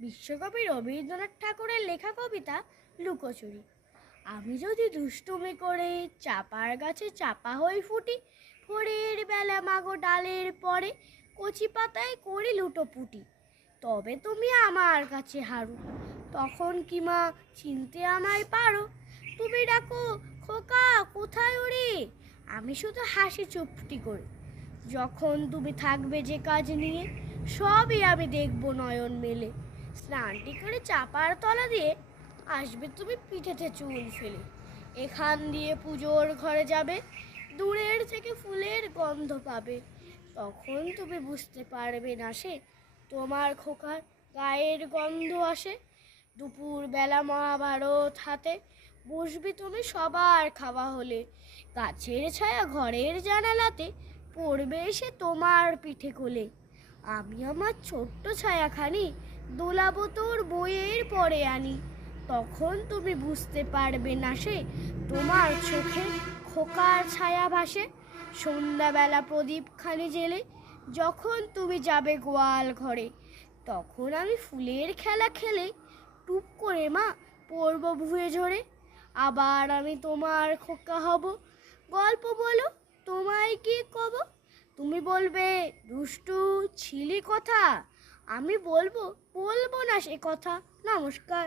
বিশ্বকবি রবীন্দ্রনাথ ঠাকুরের লেখা কবিতা লুকোচুরি। আমি যদি দুষ্টুমি করে চাপার গাছে চাপা হয়ে ফুটি, ভোরের বেলা মাগো ডালের পরে কচি পাতায় করি লুটোপুটি, তবে তুমি আমার কাছে হারো। তখন কি মা চিনতে আমায় পারো? তুমি ডাকো, খোকা কোথায় ওরে? আমি শুধু হাসি চুপটি করে। যখন তুমি থাকবে যে কাজ নিয়ে, সবই আমি দেখবো নয়ন মেলে। স্নানটি করে চাপার তলা দিয়ে আসবে তুমি পিঠেতে চুল ফেলে। এখান দিয়ে পুজোর ঘরে যাবে, দূরের থেকে ফুলের গন্ধ পাবে। তখন তুমি বুঝতে পারবে না সে তোমার খোকার গায়ের গন্ধ আসে। দুপুর বেলা মহাভারত হাতে বসবি তুমি সবার খাওয়া হলে। গাছের ছায়া ঘরের জানালাতে পড়বে এসে তোমার পিঠে কোলে। আমি আমার ছোট্ট ছায়াখানি দোলাবো তোর বইয়ের পরে আনি। তখন তুমি বুঝতে পারবে না সে তোমার চোখে খোকার ছায়া ভাসে। সন্ধ্যাবেলা প্রদীপখানি জেলে যখন তুমি যাবে গোয়াল ঘরে, তখন আমি ফুলের খেলা খেলে টুপ করে মা পড়ব ভুয়ে ঝরে। আবার আমি তোমার খোকা হব, গল্প বলো তোমায় কি কব। তুমি বলবে দুষ্টু ছিলি কথা, আমি বলবো না সে কথা। নমস্কার।